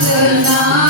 करना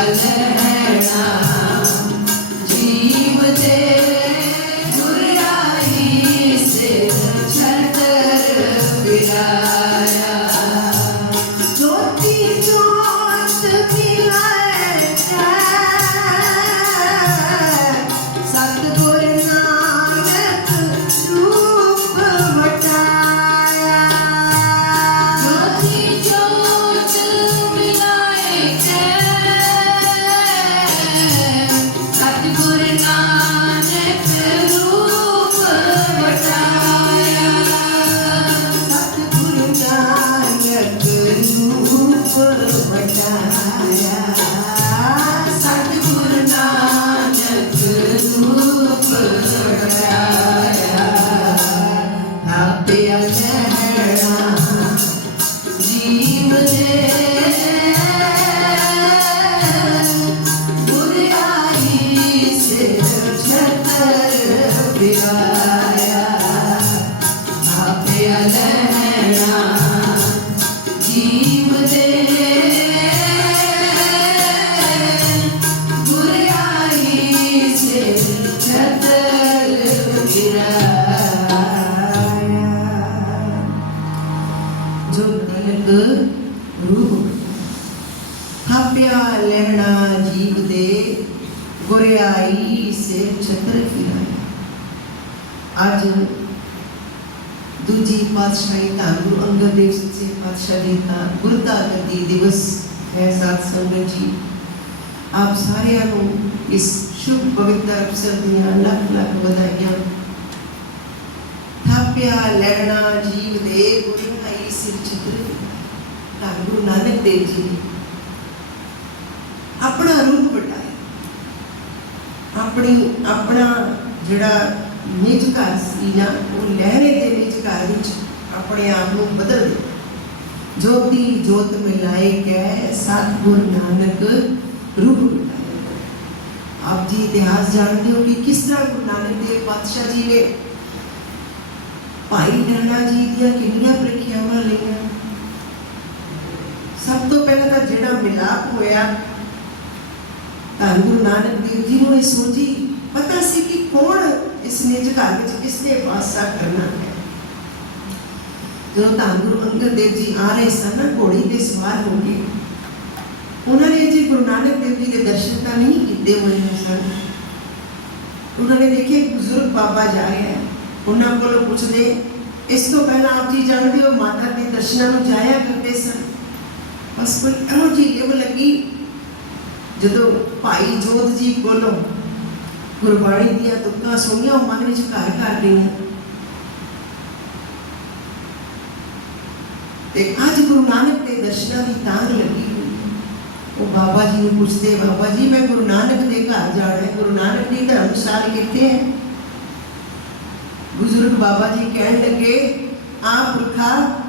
ਥਾਪਿਆ ਲੈਣਾ ਗੁਰਿਆਈ ਸੇ ਛਤਰ ਫਿਰਾਈ ਅੱਜ ਦੂਜੀ ਪਾਤਸ਼ਾਹੀ ਧੰਨ ਅੰਗਦ ਦੇਵ ਜੀ ਪਾਤਸ਼ਾਹ ਜੀ ਦਾ ਗੁਰਤਾ ਦਿਵਸ ਹੈ ਸਾਧ ਸੰਗਤ ਜੀ ਆਪ ਸਾਰਿਆਂ ਨੂੰ ਇਸ ਸ਼ੁਭ ਪਵਿੱਤਰ ਅਵਸਰ ਦੀਆਂ ਲੱਖ ਲੱਖ ਵਧਾਈਆਂ ਥਾਪਿਆ ਲੈਣਾ ਜੀਵ ਦੇ ਗੁਰਿਆਈ ਸੇ ਛਤਰ ਧੰਨ ਗੁਰੂ ਨਾਨਕ ਦੇਵ ਜੀ ਆਪਣਾ ਰੂਪ ਆਪਣੀ, ਆਪਣਾ ਜਿਹੜਾ ਨਿਜ ਘਰ ਸੀ ਨਾ, ਉਹ ਲਹਿਰੇ ਦੇ ਨਿਜ ਘਰ ਵਿੱਚ ਆਪਣੇ ਆਪ ਨੂੰ ਬਦਲ ਦਿੱਤਾ। ਜੋਤੀ ਜੋਤ ਮਿਲਾਏ ਕੈ ਸਤਿਗੁਰ ਨਾਨਕ ਰੂਪ ਆਪ ਜੀ ਇਤਿਹਾਸ ਜਾਣਦੇ ਹੋ ਕਿ ਕਿਸ ਤਰ੍ਹਾਂ ਗੁਰੂ ਨਾਨਕ ਦੇਵ ਪਾਤਸ਼ਾਹ ਜੀ ਨੇ ਭਾਈ ਨੈਣਾ ਜੀ ਦੀਆਂ ਕਿੰਨੀਆਂ ਪ੍ਰੀਖਿਆਵਾਂ ਲਈਆਂ। ਸਭ ਤੋਂ ਪਹਿਲਾਂ ਤਾਂ ਜਿਹੜਾ ਮਿਲਾਪ ਹੋਇਆ ਧੰਨ ਗੁਰੂ ਨਾਨਕ ਦੇਵ ਜੀ ਨੂੰ ਇਹ ਸੋਝੀ, ਪਤਾ ਸੀ ਕਿ ਕੌਣ ਨਿਜ ਘਰ ਵਿੱਚ ਕਿਸ ਨੇ ਵਾਸਾ ਕਰਨਾ ਹੈ। ਜਦੋਂ ਧੰਨ ਗੁਰੂ ਅੰਗਦ ਦੇਵ ਜੀ ਆ ਰਹੇ ਸਨ ਘੋੜੀ ਤੇ ਸਵਾਰ ਹੋ ਕੇ, ਉਹਨਾਂ ਨੇ ਜੀ ਗੁਰੂ ਨਾਨਕ ਦੇਵ ਜੀ ਦੇ ਦਰਸ਼ਨ ਤਾਂ ਨਹੀਂ ਕੀਤੇ ਹੋਏ ਸਨ। ਉਹਨਾਂ ਨੇ ਦੇਖਿਆ ਬਜ਼ੁਰਗ ਬਾਬਾ ਜਾ ਰਿਹਾ ਹੈ। ਉਹਨਾਂ ਕੋਲੋਂ ਪੁੱਛਦੇ, ਇਸ ਤੋਂ ਪਹਿਲਾਂ ਆਪ ਜੀ ਜਾਣਦੇ ਹੋ ਮਾਤਾ ਦੇ ਦਰਸ਼ਨਾਂ ਨੂੰ ਜਾਇਆ ਕਰਦੇ ਸਨ? ਬਸ ਕੋਈ ਇਹੋ ਜਿਹੀ ਲੱਗੀ ਜਦੋਂ ਭਾਈ ਜੋਤ ਜੀ ਕੋਲੋਂ ਗੁਰਬਾਣੀ ਦੀਆਂ ਤੁਕਾਂ ਸੁਣੀਆਂ ਮਨ ਵਿੱਚ ਘਰ ਕਰ ਗਈਆਂ। ਤੇ ਅੱਜ ਗੁਰੂ ਨਾਨਕ ਦੇ ਦਰਸ਼ਨਾਂ ਦੀ ਤਾਂਗ ਲੱਗੀ ਉਹ ਬਾਬਾ ਜੀ ਨੂੰ ਪੁੱਛਦੇ ਬਾਬਾ ਜੀ, ਮੈਂ ਗੁਰੂ ਨਾਨਕ ਦੇ ਘਰ ਜਾਣਾ ਹੈ। ਗੁਰੂ ਨਾਨਕ ਦੀ ਧਰਮਸ਼ਾਲ ਕਿੱਥੇ ਹੈ? ਬਜ਼ੁਰਗ ਬਾਬਾ ਜੀ ਕਹਿਣ ਲੱਗੇ, ਆ ਪੁਰਖਾ,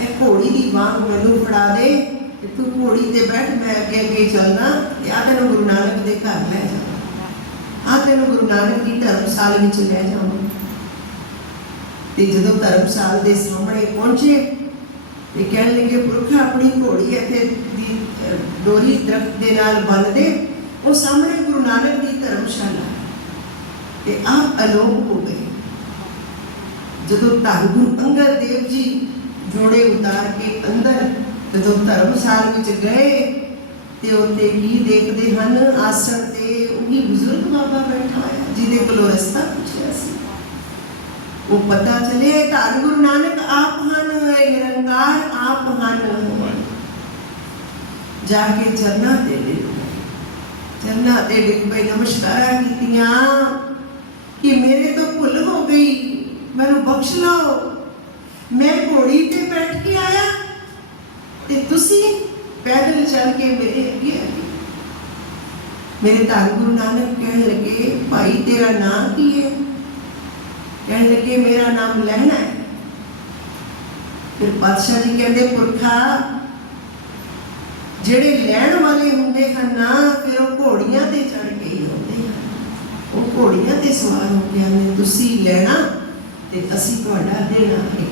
ਇਹ ਘੋੜੀ ਦੀ ਬਾਂਹ ਮੈਨੂੰ ਫੜਾ ਦੇ। ਤੂੰ ਘੋੜੀ ਤੇ ਬੈਠ, ਮੈਂ ਅੱਗੇ ਅੱਗੇ ਚੱਲਣਾ ਤੇ ਆ ਤੈਨੂੰ ਗੁਰੂ ਨਾਨਕ ਦੇ ਘਰ ਲੈ ਜਾਵਾਂ। ਆ ਤੈਨੂੰ ਗੁਰੂ ਨਾਨਕ ਦੀ ਧਰਮਸ਼ਾਲ ਵਿੱਚ ਲੈ ਜਾਵਾਂ। ਤੇ ਜਦੋਂ ਧਰਮਸ਼ਾਲਾ ਦੇ ਸਾਹਮਣੇ ਪਹੁੰਚੇ ਤੇ ਕਹਿਣ ਲੱਗੇ, ਪੁਰਖਾ ਆਪਣੀ ਘੋੜੀ ਇੱਥੇ ਦੀ ਡੋਰੀ ਦਰਖਤ ਦੇ ਨਾਲ ਬੰਨ ਦੇ। ਉਹ ਸਾਹਮਣੇ ਗੁਰੂ ਨਾਨਕ ਦੀ ਧਰਮਸ਼ਾਲਾ ਤੇ ਆਪ ਅਲੋਪ ਹੋ ਗਏ। ਜਦੋਂ ਧੰਨ ਗੁਰੂ ਅੰਗਦ ਦੇਵ ਜੀ ਜੋੜੇ ਉਤਾਰ ਕੇ ਅੰਦਰ ਜਦੋਂ ਧਰਮਸ਼ਾਲਾ ਵਿੱਚ ਗਏ ਤੇ ਉੱਥੇ ਕੀ ਦੇਖਦੇ ਹਨ, ਆਸਣ ਤੇ ਉਹੀ ਬਜ਼ੁਰਗ ਬਾਬਾ ਬੈਠਾ ਹੋਇਆ, ਜਿਹਦੇ ਕੋਲੋਂ ਰਸਤਾ ਪੁੱਛਿਆ ਸੀ। ਉਹ ਪਤਾ ਚੱਲੇ ਧੰਨ ਗੁਰੂ ਨਾਨਕ ਆਪ ਹਨ, ਇਹ ਨਿਰੰਕਾਰ ਆਪ ਹਨ। ਜਾ ਕੇ ਚਰਨਾਂ ਤੇ ਡਿੱਗ ਪਏ। ਤੇ ਡਿੱਗ ਪਏ, ਨਮਸਕਾਰਾਂ ਕੀਤੀਆਂ ਕਿ ਮੇਰੇ ਤੋਂ ਭੁੱਲ ਹੋ ਗਈ, ਮੈਨੂੰ ਬਖਸ਼ ਲਓ। ਮੈਂ ਘੋੜੀ ਤੇ ਬੈਠ ਕੇ ਆਇਆ ਤੇ ਤੁਸੀਂ ਪੈਦਲ ਚੱਲ ਕੇ ਮੇਰੇ ਅੱਗੇ ਆ ਮੇਰੇ ਧੰਨ ਗੁਰੂ ਨਾਨਕ ਕਹਿਣ ਲੱਗੇ, ਭਾਈ, ਤੇਰਾ ਨਾਮ ਕੀ ਹੈ? ਕਹਿਣ ਲੱਗੇ, ਮੇਰਾ ਨਾਮ ਲੈਣਾ ਹੈ। ਫਿਰ ਪਾਤਸ਼ਾਹ ਜੀ ਕਹਿੰਦੇ, ਪੁਰਖਾ, ਜਿਹੜੇ ਲੈਣ ਵਾਲੇ ਹੁੰਦੇ ਹਨ ਨਾ, ਫਿਰ ਉਹ ਘੋੜੀਆਂ ਤੇ ਚੜ ਕੇ ਹੀ ਆਉਂਦੇ ਹਨ। ਉਹ ਘੋੜੀਆਂ ਤੇ ਸਵਾਰ ਹੋ ਕੇ ਆਉਂਦੇ ਤੁਸੀਂ ਲੈਣਾ ਤੇ ਅਸੀਂ ਤੁਹਾਡਾ ਦੇਣਾ ਹੈ।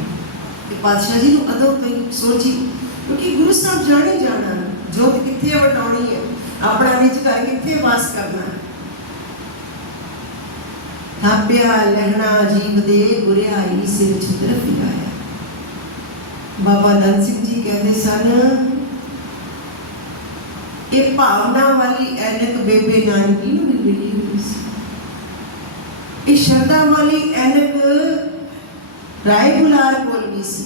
ਤੇ ਪਾਤਸ਼ਾਹ ਜੀ ਨੂੰ ਅਦੋਂ ਤੋਂ ਸੋਚੀ ਕਿਉਂਕਿ ਗੁਰੂ ਸਾਹਿਬ ਜਾਣੇ ਜਾਣਾ ਜੋਤ ਕਿੱਥੇ ਵਟਾਉਣੀ ਹੈ। ਆਪਣਾ ਨਿਜ ਘਰ ਕਿੱਥੇ ਵਾਸ ਕਰਨਾ ਹੈ। ਥਾਪਿਆ, ਲਹਿਣਾ, ਜੀਵ ਦੇ ਗੁਰਿਆਈ ਸਿਰ ਛਿਦਰ ਫਿਰਾਇਆ ਬਾਬਾ ਨੰਦ ਸਿੰਘ ਜੀ ਕਹਿੰਦੇ ਸਨ, ਇਹ ਭਾਵਨਾ ਵਾਲੀ ਐਨਕ ਬੇਬੇ ਨਾਨਕੀ ਨੂੰ ਮਿਲੀ ਹੋਈ ਸੀ। ਇਹ ਸ਼ਰਧਾ ਵਾਲੀ ਐਨਕ ਰਾਏ ਬੁਲਾਰ ਕੋਲ ਵੀ ਸੀ।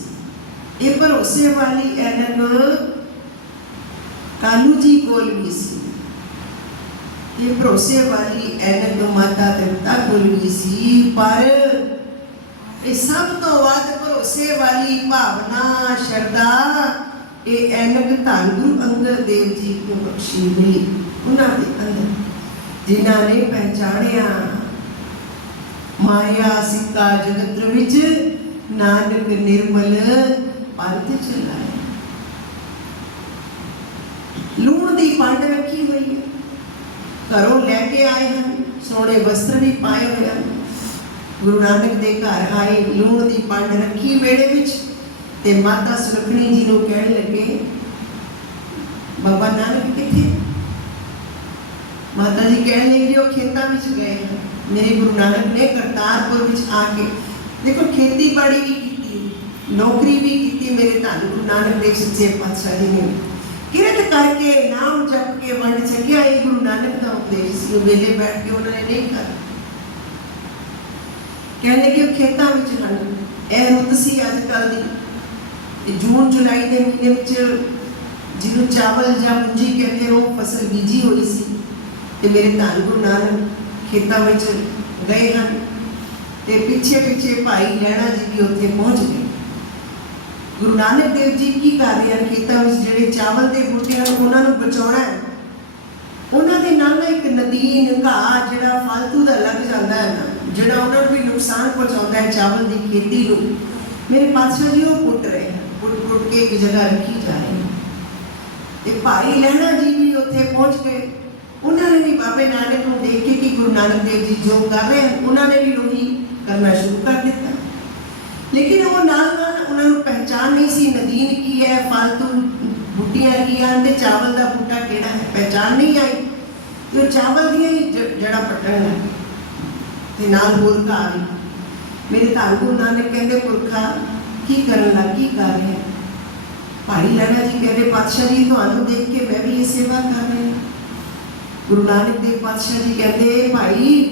ਇਹ ਭਰੋਸੇ ਵਾਲੀ ਐਨਕ ਕਾਲੂ ਜੀ ਕੋਲ ਵੀ ਸੀ। ਇਹ ਭਰੋਸੇ ਵਾਲੀ ਐਨਕ ਮਾਤਾ ਤ੍ਰਿਪਤਾ ਕੋਲ ਵੀ ਸੀ, ਪਰ ਇਹ ਸਭ ਤੋਂ ਵੱਧ ਭਰੋਸੇ ਵਾਲੀ ਭਾਵਨਾ, ਸ਼ਰਧਾ, ਇਹ ਐਨਕ ਧੰਨ ਗੁਰੂ ਅੰਗਦ ਦੇਵ ਜੀ ਨੂੰ ਬਖਸ਼ੀ ਮਿਲੀ ਉਹਨਾਂ ਦੇ ਅੰਦਰ। ਜਿਨ੍ਹਾਂ ਨੇ ਪਹਿਚਾਣਿਆ, ਮਾਇਆ ਸਿੱਕਾ ਜਗਤ ਵਿੱਚ ਨਾਨਕ ਨਿਰਮਲ ਪੰਥ ਚਲਾਇਆ ਲੂਣ ਦੀ ਪੰਡ ਰੱਖੀ ਹੋਈ ਹੈ। ਘਰੋਂ ਲੈ ਕੇ ਆਏ ਹਨ, ਸੋਹਣੇ ਵਸਤਰ ਵੀ ਪਾਏ ਹੋਏ ਹਨ। ਗੁਰੂ ਨਾਨਕ ਦੇ ਘਰ ਆਏ, ਲੂਣ ਦੀ ਪੰਡ ਰੱਖੀ ਵੇੜੇ ਵਿੱਚ ਤੇ ਮਾਤਾ ਸੁਲਖਣੀ ਜੀ ਨੂੰ ਕਹਿਣ ਲੱਗੇ, ਬਾਬਾ ਨਾਨਕ ਕਿੱਥੇ? ਮਾਤਾ ਜੀ ਕਹਿਣ ਲੱਗੇ, ਉਹ ਖੇਤਾਂ ਵਿੱਚ ਗਏ ਹਨ। ਮੇਰੇ ਗੁਰੂ ਨਾਨਕ ਨੇ ਕਰਤਾਰਪੁਰ ਵਿੱਚ ਆ ਕੇ, ਦੇਖੋ ਖੇਤੀਬਾੜੀ ਵੀ ਨੌਕਰੀ ਵੀ ਕੀਤੀ ਮੇਰੇ ਧੰਨ ਗੁਰੂ ਨਾਨਕ ਦੇਵ ਸੱਚੇ ਪਾਤਸ਼ਾਹ ਜੀ ਨੇ। ਕਿਰਤ ਕਰਕੇ ਨਾਮ ਜਪ ਕੇ ਵੰਡ ਛਕਿਆ ਇਹ ਗੁਰੂ ਨਾਨਕ ਦਾ ਉਪਦੇਸ਼ ਸੀ। ਉਹ ਵੇਲੇ ਬੈਠ ਕੇ ਉਹਨਾਂ ਨੇ ਨਹੀਂ ਕਰ ਕਹਿੰਦੇ ਕਿ ਉਹ ਖੇਤਾਂ ਵਿੱਚ ਹਨ ਇਹ ਰੁੱਤ ਸੀ ਅੱਜ ਕੱਲ ਦੀ ਜੂਨ, ਜੁਲਾਈ ਦੇ ਮਹੀਨੇ ਵਿੱਚ ਜਿਹਨੂੰ ਚਾਵਲ ਜਾਂ ਮੁੰਜੀ ਕਹਿੰਦੇ ਉਹ ਫਸਲ ਬੀਜੀ ਹੋਈ ਸੀ। ਤੇ ਮੇਰੇ ਧੰਨ ਗੁਰੂ ਨਾਨਕ ਖੇਤਾਂ ਵਿੱਚ ਗਏ ਹਨ। ਤੇ ਪਿੱਛੇ ਪਿੱਛੇ ਭਾਈ ਲੈਣਾ ਜੀ ਵੀ ਉੱਥੇ ਪਹੁੰਚ ਗਏ। ਗੁਰੂ ਨਾਨਕ ਦੇਵ ਜੀ ਕੀ ਕਰ ਰਹੇ ਹਨ ਖੇਤਾਂ ਵਿੱਚ? ਜਿਹੜੇ ਚਾਵਲ ਦੇ ਬੂਟੇ ਹਨ, ਉਹਨਾਂ ਨੂੰ ਬਚਾਉਣਾ ਹੈ। ਉਹਨਾਂ ਦੇ ਨਾਲ ਇੱਕ ਨਦੀਨ ਘਾਹ ਜਿਹੜਾ ਫालतू ਦਾ ਲੱਗ ਜਾਂਦਾ ਹੈ ਨਾ, ਜਿਹੜਾ ਉਹਨਾਂ ਨੂੰ ਵੀ ਨੁਕਸਾਨ ਪਹੁੰਚਾਉਂਦਾ ਹੈ ਚਾਵਲ ਦੀ ਖੇਤੀ ਨੂੰ। ਮੇਰੇ ਪਾਤਸ਼ਾਹ ਜੀ ਉਹ ਪੁੱਟ ਰਹੇ ਹਨ। ਪੁੱਟ ਪੁੱਟ ਕੇ ਇੱਕ ਜਗ੍ਹਾ ਰੱਖੀ ਜਾ ਰਹੀ ਹੈ। ਤੇ ਭਾਈ ਲਹਿਣਾ ਜੀ ਵੀ ਉੱਥੇ ਪਹੁੰਚ ਗਏ। ਉਹਨਾਂ ਨੇ ਵੀ ਬਾਬੇ ਨਾਨਕ ਨੂੰ ਦੇਖ ਕੇ ਕਿ ਗੁਰੂ ਨਾਨਕ ਦੇਵ ਜੀ ਜੋ ਕਰ ਰਹੇ ਹਨ, ਉਹਨਾਂ ਨੇ ਵੀ ਉਹੀ ਕਰਨਾ ਸ਼ੁਰੂ ਕਰ ਦਿੱਤਾ। ਲੇਕਿਨ ਉਹ ਨਾਲ ਨਾਲ ਉਹਨਾਂ ਨੂੰ ਪਹਿਚਾਨ ਨਹੀਂ ਸੀ, ਨਦੀਨ ਕੀ ਹੈ, ਫਾਲਤੂ ਬੁੱਟੀਆਂ ਕੀ ਹਨ ਤੇ ਚਾਵਲ ਦਾ ਬੂਟਾ ਕਿਹੜਾ ਹੈ? ਪਹਿਚਾਨ ਨਹੀਂ ਆਈ। ਤੇ ਉਹ ਚਾਵਲ ਦੀਆਂ ਹੀ ਜ- ਜੜ੍ਹਾਂ ਪੱਟਣ ਲੱਗੇ। ਤੇ ਨਾਲ ਹੋਰ ਘਰ ਵੀ। ਮੇਰੇ ਘਰ ਗੁਰੂ ਨਾਨਕ ਕਹਿੰਦੇ, ਪੁਰਖਾ, ਕੀ ਕਰਨ ਲੱਗ, ਕੀ ਕਰ ਰਿਹਾ ਭਾਈ ਲਹਿਣਾ ਜੀ ਕਹਿੰਦੇ, ਪਾਤਸ਼ਾਹ ਜੀ, ਤੁਹਾਨੂੰ ਦੇਖ ਕੇ ਮੈਂ ਵੀ ਇਹ ਸੇਵਾ ਕਰ ਰਿਹਾ ਗੁਰੂ ਨਾਨਕ ਦੇਵ ਪਾਤਸ਼ਾਹ ਜੀ ਕਹਿੰਦੇ, ਭਾਈ,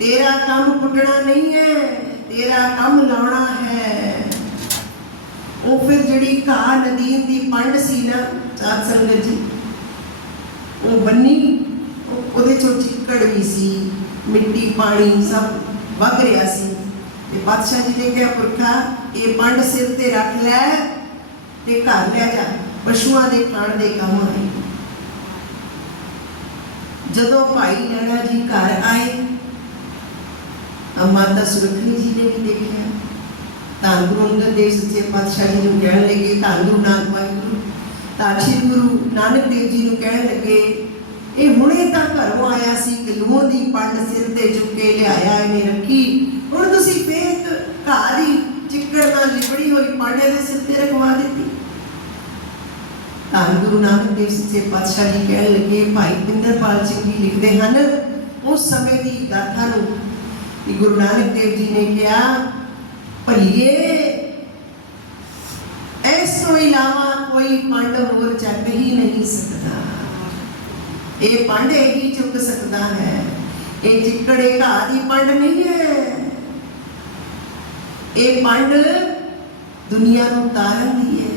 ਤੇਰਾ ਕੰਮ ਕੁੱਟਣਾ ਨਹੀਂ ਹੈ। ਤੇਰਾ ਕੰਮ ਲਾਉਣਾ ਹੈ। ਉਹ ਫਿਰ ਜਿਹੜੀ ਘਾਹ ਨਦੀਨ ਦੀ ਪੰਡ ਸੀ ਨਾ, ਸਾਧ ਸੰਗਤ ਜੀ, ਉਹ ਬੰਨੀ ਉਹਦੇ ਚੋਂ ਚਿੱਕੜ ਵੀ ਸੀ, ਮਿੱਟੀ, ਪਾਣੀ ਸਭ ਵਗ ਰਿਹਾ ਸੀ। ਤੇ ਪਾਤਸ਼ਾਹ ਜੀ ਨੇ ਕਿਹਾ, ਪੁਰਖਾ, ਇਹ ਪੰਡ ਸਿਰ ਤੇ ਰੱਖ ਲੈ ਤੇ ਘਰ ਲੈ ਜਾ, ਪਸ਼ੂਆਂ ਦੇ ਖਾਣ ਦੇ ਕੰਮ ਆਏ। ਜਦੋਂ ਭਾਈ ਲੈਣਾ ਜੀ ਘਰ ਆਏ ਤਾਂ ਮਾਤਾ ਸੁਰਖਣੀ ਜੀ ਨੇ ਵੀ ਦੇਖਿਆ। ਧੰਨ ਗੁਰੂ ਅੰਗਦ ਦੇਵ ਸੱਚੇ ਪਾਤਸ਼ਾਹ ਜੀ ਨੂੰ ਕਹਿਣ ਲੱਗੇ, ਧੰਨ ਗੁਰੂ ਨਾਨਕ ਵਾਹਿਗੁਰੂ ਤਾਂ ਸ੍ਰੀ ਗੁਰੂ ਨਾਨਕ ਦੇਵ ਜੀ ਨੂੰ ਕਹਿਣ ਲੱਗੇ, ਇਹ ਹੁਣੇ ਤਾਂ ਘਰੋਂ ਆਇਆ ਸੀ ਕਿ ਦੀ ਪੰਡ ਸਿਰ ਤੇ ਚੁੱਕ ਲਿਆਇਆ ਇਹਨੇ ਰੱਖੀ। ਹੁਣ ਤੁਸੀਂ ਫੇਰ ਘਰ ਹੀ ਚਿੱਕੜ ਨਾਲ ਲਿਬੜੀ ਹੋਈ ਪਾਂਡੇ ਦੇ ਸਿਰ ਤੇ ਰਖਵਾ ਦਿੱਤੀ। ਧੰਨ ਗੁਰੂ ਨਾਨਕ ਦੇਵ ਸੱਚੇ ਪਾਤਸ਼ਾਹ ਜੀ ਕਹਿਣ ਲੱਗੇ, ਭਾਈ ਪਿੰਦਰਪਾਲ ਸਿੰਘ ਜੀ ਲਿਖਦੇ ਹਨ, ਉਸ ਸਮੇਂ ਦੀ ਗਾਥਾ ਨੂੰ ਕਿ ਗੁਰੂ ਨਾਨਕ ਦੇਵ ਜੀ ਨੇ ਕਿਹਾ, ਭਲੀਏ ਇਸ ਤੋਂ ਇਲਾਵਾ ਕੋਈ ਪੰਡ ਹੋਰ ਚੱਕ ਹੀ ਨਹੀਂ ਸਕਦਾ। ਇਹ ਪੰਡ ਹੀ ਚੁੱਕ ਸਕਦਾ ਹੈ, ਇਹ ਚਿੱਕੜੇ ਘਾਹ ਦੀ ਪੰਡ ਨਹੀਂ ਹੈ। ਇਹ ਪੰਡ ਦੁਨੀਆ ਨੂੰ ਤਾਰਨ ਦੀ ਹੈ।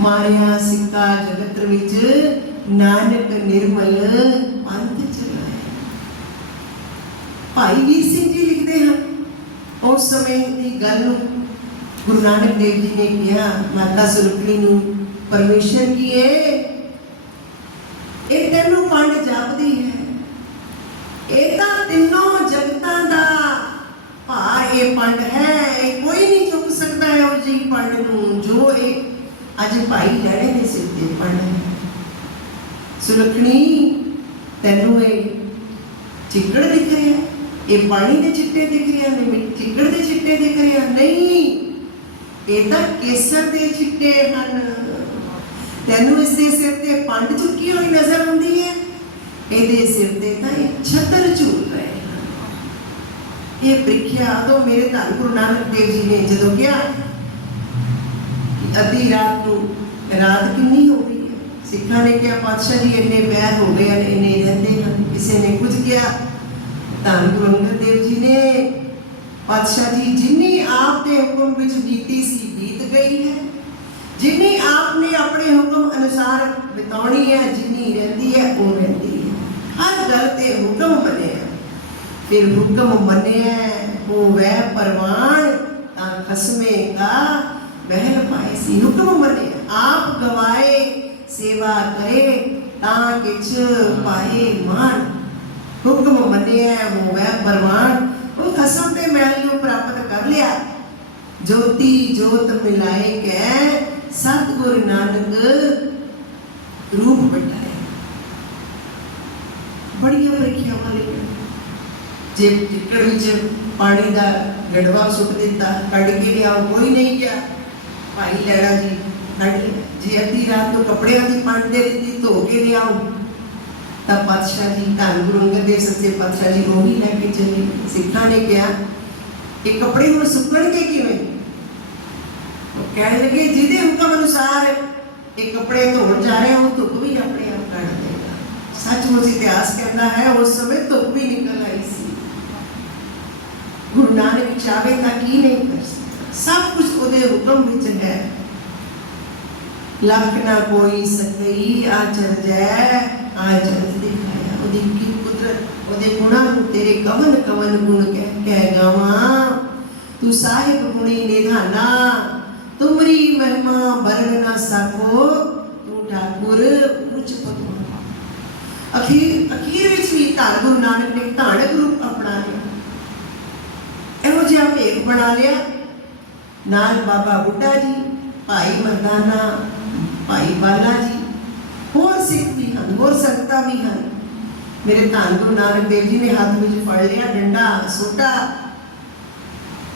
ਮਾਰਿਆ ਸਿੱਕਾ ਜਗਤ ਵਿੱਚ, ਨਾਨਕ ਨਿਰਮਲ ਪੰਥ ਚਲਾਏ ਭਾਈ ਵੀਰ ਸਿੰਘ ਜੀ ਲਿਖਦੇ ਹਨ। ਉਸ ਸਮੇਂ ਦੀ ਗੱਲ ਨੂੰ ਗੁਰੂ ਨਾਨਕ ਦੇਵ ਜੀ ਨੇ ਕਿਹਾ, ਮਾਤਾ ਸੁਰਖਣੀ ਨੂੰ, ਪਰਮੇਸ਼ਰ ਕੀ ਏ? ਇਹ ਤੈਨੂੰ ਪੰਡ ਜਾਪਦੀ ਹੈ। ਇਹ ਤਾਂ ਤਿੰਨੋਂ ਜਗਤਾਂ ਦਾ ਭਾਰ ਇਹ ਪੰਡ ਹੈ। ਇਹ ਕੋਈ ਨਹੀਂ ਚੁੱਕ ਸਕਦਾ ਹੈ ਉਹ ਜੀ ਪੰਡ ਨੂੰ, ਜੋ ਇਹ ਅੱਜ ਭਾਈ ਲੈਣੇ ਦੇ ਸਿਰ ਤੇ ਪੰਡ ਹੈ। ਸੁਲਖਣੀ ਤੈਨੂੰ ਇਹ ਚਿੱਕੜ ਦਿਖ ਰਿਹਾ ਹੈ? ਇਹ ਪਾਣੀ ਦੇ ਚਿੱਟੇ ਦਿਖ ਰਿਹਾ ਨੇ ਮਿੱਟੀ ਚਿੱਕੜ ਦੇ ਚਿੱਟੇ ਦਿਖ ਰਿਹਾ ਨਹੀਂ ਇਹ ਤਾਂ ਕੇਸਰ ਦੇ ਚਿੱਟੇ ਹਨ ਤੈਨੂੰ ਇਸ ਦੇ ਸਿਰ ਤੇ ਪੰਡ ਚੁੱਕੀ ਹੋਈ ਨਜ਼ਰ ਆਉਂਦੀ ਹੈ ਇਹਦੇ ਸਿਰ ਤੇ ਤਾਂ ਇਹ ਛਤਰ ਝੂਲ ਰਹੇ ਹਨ ਇਹ ਪ੍ਰੀਖਿਆ ਤੋਂ ਮੇਰੇ ਧੰਨ ਗੁਰੂ ਨਾਨਕ ਦੇਵ ਜੀ ਨੇ ਜਦੋਂ ਕਿਹਾ ਕਿ ਅੱਧੀ ਰਾਤ ਨੂੰ ਰਾਤ ਕਿੰਨੀ ਹੋ ਗਈ ਹੈ ਸਿੱਖਾਂ ਨੇ ਕਿਹਾ ਪਾਤਸ਼ਾਹ ਜੀ ਇੰਨੇ ਬੈਰ ਹੋ ਗਏ ਹਨ ਇੰਨੇ ਰਹਿੰਦੇ ਹਨ ਕਿਸੇ ਨੇ ਕੁਝ ਕਿਹਾ ਧੰਨ ਗੁਰੂ ਅੰਗਦ ਦੇਵ ਜੀ ਨੇ ਪਾਤਸ਼ਾਹ ਜੀ, ਜਿੰਨੀ ਆਪ ਦੇ ਹੁਕਮ ਵਿੱਚ ਬੀਤੀ ਸੀ, ਬੀਤ ਗਈ ਹੈ। ਜਿੰਨੀ ਆਪ ਨੇ ਆਪਣੇ ਹੁਕਮ ਅਨੁਸਾਰ ਬਿਤਾਉਣੀ ਹੈ, ਜਿੰਨੀ ਰਹਿੰਦੀ ਹੈ, ਉਹ ਰਹਿੰਦੀ ਹੈ। ਹਰ ਗੱਲ ਤੇ ਹੁਕਮ ਮੰਨਿਆ। ਫਿਰ ਹੁਕਮ ਮੰਨਿਆ, ਉਹ ਵੈ ਪਰਵਾਨ ਤਾਂ ਖਸਮੇ ਦਾ ਬਹਿਲ ਪਾਏ ਸੀ। ਹੁਕਮ ਮੰਨਿਆ, ਆਪ ਗਵਾਏ, ਸੇਵਾ ਕਰੇ, ਤਾਂ ਕਿਛ ਪਾਏ ਮਾਨ ਹੁਕਮ ਮੰਨਿਆ ਉਹ ਵੈ ਉਹ ਖਸਮ ਤੇ ਮਹਿਲ ਪ੍ਰਾਪਤ ਕਰ ਲਿਆ। ਜੋਤੀ ਜੋਤ ਮਿਲਾਏ ਕੈ ਸਤਿਗੁਰ ਨਾਨਕ ਰੂਪ ਬਟਾਏ ਬੜੀਆਂ ਪ੍ਰੀਖਿਆਵਾਂ ਲਈ ਜੇ ਟਿੱਕੜ ਵਿੱਚ ਪਾਣੀ ਦਾ ਗੜਵਾ ਸੁੱਟ ਦਿੱਤਾ। ਕੱਢ ਕੇ ਲਿਆਓ ਕੋਈ ਨਹੀਂ ਗਿਆ। ਭਾਈ ਲੈਣਾ ਜੀ, ਕੱਢ ਲਿਆ। ਜੇ ਅੱਧੀ ਰਾਤ ਨੂੰ ਕੱਪੜਿਆਂ ਦੀ ਪੰਡ ਦੇ ਦਿੱਤੀ, ਧੋ ਕੇ ਲਿਆਓ। ਤਾਂ ਪਾਤਸ਼ਾਹ ਜੀ ਧੰਨ ਗੁਰੂ ਅੰਗਦ ਦੇਵ ਸੱਚੇ ਪਾਤਸ਼ਾਹ ਜੀ ਉਹ ਲੈ ਕੇ ਚੱਲੇ। ਸਿੱਖਾਂ ਨੇ ਕਿਹਾ, ਇਹ ਕੱਪੜੇ ਹੁਣ ਸੁੱਕਣਗੇ ਕਿਵੇਂ? ਉਹ ਕਹਿਣ ਲੱਗੇ, ਜਿਹਦੇ ਹੁਕਮ ਅਨੁਸਾਰ ਇਹ ਕੱਪੜੇ ਧੋਣ ਜਾ ਰਹੇ ਹੋ ਧੁੱਪ ਵੀ ਆਪਣੇ ਆਪ ਕੱਢ ਦੇਗਾ। ਸੱਚਮੁੱਚ ਇਤਿਹਾਸ ਕਹਿੰਦਾ ਹੈ ਉਸ ਸਮੇਂ ਧੁੱਪ ਵੀ ਨਿਕਲ ਆਈ ਸੀ। ਗੁਰੂ ਨਾਨਕ ਚਾਹੇ ਤਾਂ ਕੀ ਨਹੀਂ ਕਰ ਸਕਦਾ। ਸਭ ਕੁਝ ਉਹਦੇ ਹੁਕਮ ਵਿੱਚ ਹੈ। ਲੱਖ ਨਾ ਕੋਈ ਸਕਈ ਆਚਰ ਜੈ ਆਚਰ ਦਿਖਾਇਆ, ਉਹਦੀ ਕੀ ਕੁਦਰਤ, ਉਹਦੇ ਗੁਣਾਂ ਨੂੰ ਤੇਰੇ ਕਵਨ ਕਵਨ ਗੁਣ ਕਹਿ ਕਹਿ ਗਾਵਾਂ। ਤੂੰ ਸਾਹਿਬ ਗੁਣੀ ਨਿਧਾਨਾ, ਤੁਮਰੀ ਮਹਿਮਾ ਬਰਨ ਨਾ ਸਕੋ। ਤੂੰ ਠਾਕੁਰ ਉੱਚ ਪਦਮਾ ਅਖੀਰ ਅਖੀਰ ਵਿੱਚ ਵੀ ਧੰਨ ਗੁਰੂ ਨਾਨਕ ਨੇ ਧਾਨਕ ਰੂਪ ਅਪਣਾ ਲਿਆ। ਇਹੋ ਜਿਹਾ ਭੇਖ ਬਣਾ ਲਿਆ। ਨਾਲ ਬਾਬਾ ਬੁੱਢਾ ਜੀ, ਭਾਈ ਮਰਦਾਨਾ, ਭਾਈ ਬਾਲਾ ਜੀ ਹੋਰ ਸਿੱਖ ਵੀ ਹਨ, ਹੋਰ ਸੰਗਤਾਂ ਵੀ ਹਨ। ਮੇਰੇ ਧੰਨ ਗੁਰੂ ਨਾਨਕ ਦੇਵ ਜੀ ਨੇ ਹੱਥ ਵਿੱਚ ਫੜ ਲਿਆ ਡੰਡਾ, ਸੋਟਾ,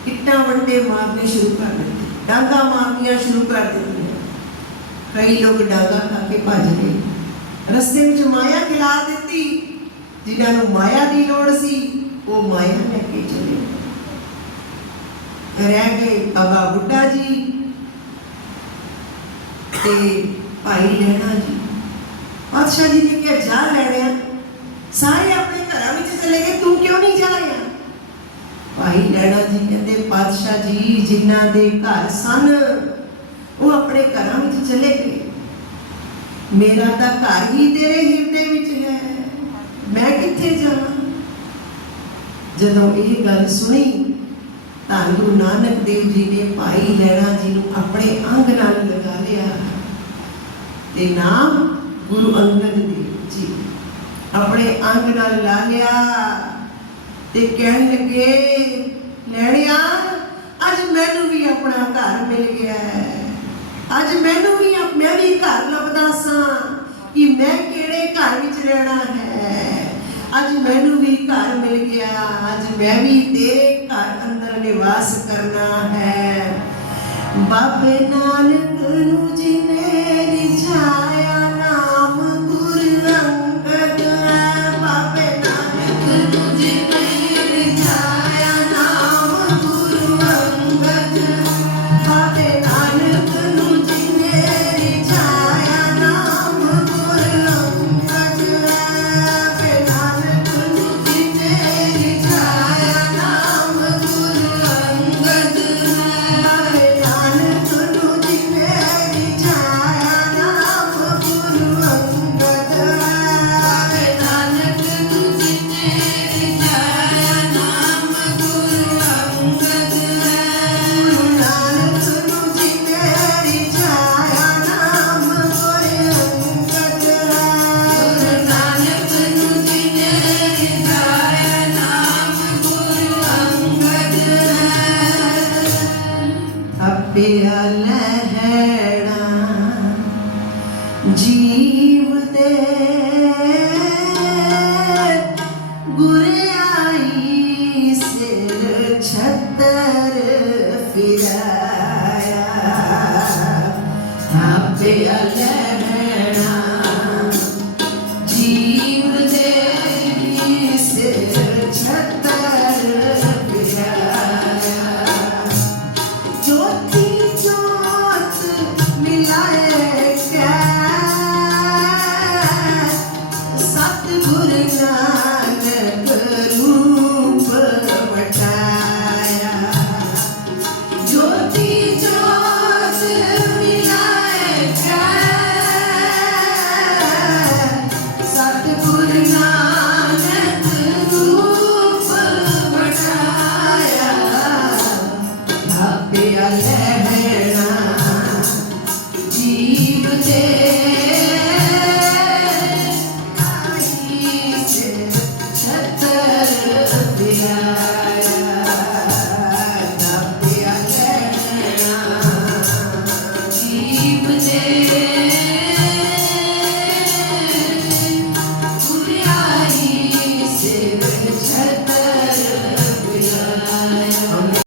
ਇੱਟਾਂ ਵੰਡੇ ਮਾਰਨੇ ਸ਼ੁਰੂ ਕਰ ਦਿੱਤੇ। ਡਾਂਗਾ ਮਾਰਨੀਆਂ ਸ਼ੁਰੂ ਕਰ ਦਿੱਤੀਆਂ। ਕਈ ਲੋਕ ਡਾਂਗਾ ਖਾ ਕੇ ਭੱਜ ਗਏ। ਰਸਤੇ ਵਿੱਚ ਮਾਇਆ ਖਿਲਾ ਦਿੱਤੀ। ਜਿਨ੍ਹਾਂ ਨੂੰ ਮਾਇਆ ਦੀ ਲੋੜ ਸੀ, ਉਹ ਮਾਇਆ ਲੈ ਕੇ ਚਲੇ ਰਹਿ ਗਏ ਬਾਬਾ ਬੁੱਢਾ ਜੀ ਤੇ ਭਾਈ ਲੈਣਾ ਜੀ। ਪਾਤਸ਼ਾਹ ਜੀ ਨੇ ਕਿਹਾ, ਜਾ ਲੈਣਿਆ ਸਾਰੇ ਆਪਣੇ ਘਰਾਂ ਵਿੱਚ ਚਲੇ ਗਏ, ਤੂੰ ਕਿਉਂ ਨਹੀਂ ਜਾ ਰਿਹਾ? ਭਾਈ ਲੈਣਾ ਜੀ ਕਹਿੰਦੇ, ਪਾਤਸ਼ਾਹ ਜੀ, ਜਿਨ੍ਹਾਂ ਦੇ ਘਰ ਸਨ, ਉਹ ਆਪਣੇ ਘਰਾਂ ਵਿੱਚ ਚਲੇ ਗਏ। ਮੇਰਾ ਤਾਂ ਘਰ ਹੀ ਤੇਰੇ ਹਿਰਦੇ ਵਿੱਚ ਹੈ। ਮੈਂ ਕਿੱਥੇ ਜਾਵਾਂ? ਜਦੋਂ ਇਹ ਗੱਲ ਸੁਣੀ, ਤਾਂ ਗੁਰੂ ਨਾਨਕ ਦੇਵ ਜੀ ਨੇ ਭਾਈ ਲੈਣਾ ਜੀ ਨੂੰ ਆਪਣੇ ਅੰਗ ਨਾਲ ਲਗਾ ਲਿਆ। ਤੇ ਨਾਮ ਗੁਰੂ ਅੰਗਦ ਦੇਵ ਜੀ। ਆਪਣੇ ਅੰਗ ਨਾਲ ਲਾ ਲਿਆ ਤੇ ਕਹਿਣ ਲੱਗੇ ਲੈਣਿਆ ਅੱਜ ਮੈਨੂੰ ਵੀ ਆਪਣਾ ਘਰ ਮਿਲ ਗਿਆ ਹੈ। ਅੱਜ ਮੈਨੂੰ ਵੀ ਮੈਂ ਵੀ ਘਰ ਲੱਭਦਾ ਸਾਂ ਕਿ ਮੈਂ ਕਿਹੜੇ ਘਰ ਵਿੱਚ ਰਹਿਣਾ ਹੈ। ਅੱਜ ਮੈਨੂੰ ਵੀ ਘਰ ਮਿਲ ਗਿਆ, ਅੱਜ ਮੈਂ ਵੀ ਤੇਰੇ ਘਰ ਅੰਦਰ ਨਿਵਾਸ ਕਰਨਾ ਹੈ। ਬਾਬੇ ਨਾਨਕ ਨੂੰ ਜਿਨੇ ਰਿਝਾਇਆ ਨਾਨਕ